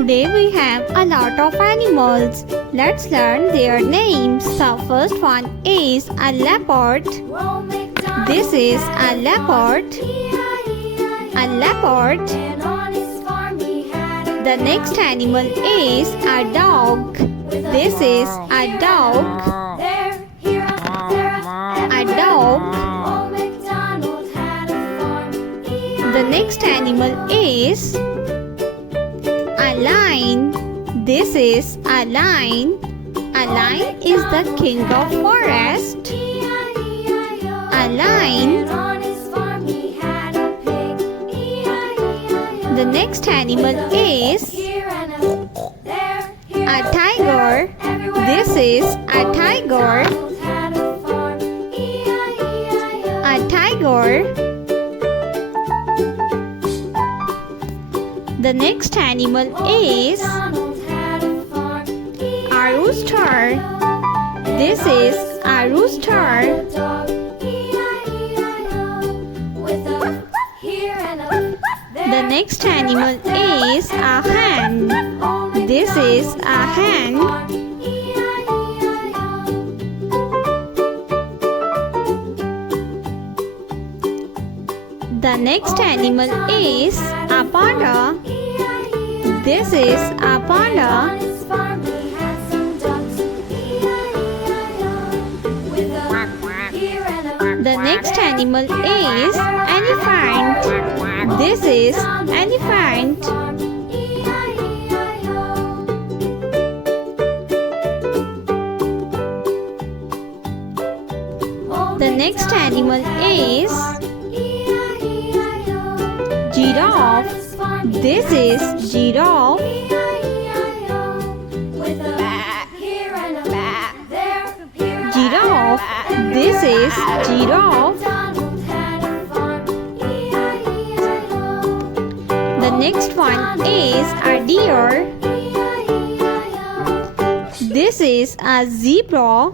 Today we have a lot of animals. Let's learn their names. The first one is a leopard. This is a leopard. A leopard. The next animal is a dog. This is a dog. A dog. The next animal is a lion. This is a lion. A lion is the king of forest. A lion. The next animal is a tiger. This is a tiger. A tiger. The next animal is a rooster. This is a rooster. The next animal is a hen. This is a hen. The next animal is a panda. This is a panda. The next animal is elephant. This is elephant. The next animal is giraffe. This is giraffe. Giraffe. This is giraffe. The next one is a deer. This is a zebra.